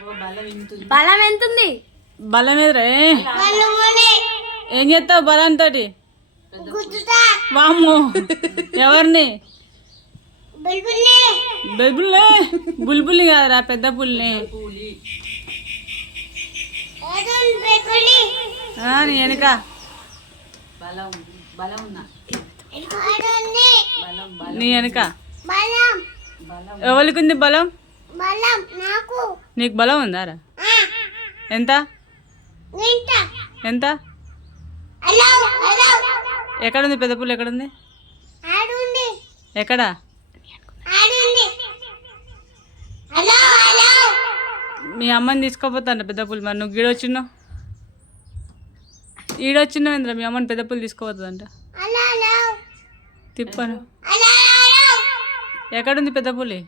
బలం ఎంతుంది బలం ఏం చేస్తావు బలంతో వామ్ ఎవరిని బుల్బుల్లే బుల్బుల్ని కాదురా పెద్ద పుల్ని వెనక నీ వెనుక ఎవరికి ఉంది బలం నీకు బలం ఉందారా ఎంత ఎంత ఎక్కడ ఉంది పెద్ద పుల్ల ఎక్కడుంది ఎక్కడా మీ అమ్మని తీసుకోపోతాను పెద్ద పుల్లి మరి నువ్వు గీడొచ్చినో ఈడొచ్చినో మీ అమ్మని పెద్ద పుల్లి తీసుకోపోతుందంట తిప్పను ఎక్కడుంది పెద్ద పుల్లి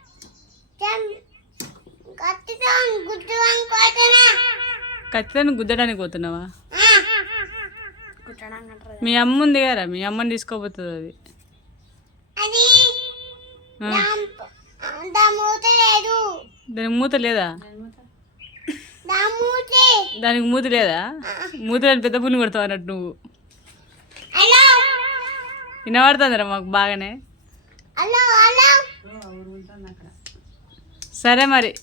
ఖచ్చితంగా గుద్దడానికి పోతున్నావా మీ అమ్మ ఉంది కదా మీ అమ్మని తీసుకోపోతుంది అది దానికి మూత లేదా దానికి మూత లేదా మూత లేని పెద్ద పుల్లిని కొడతావు అన్నట్టు నువ్వు వినబడుతుందిరా మాకు బాగానే అక్కడ さる。あ,あら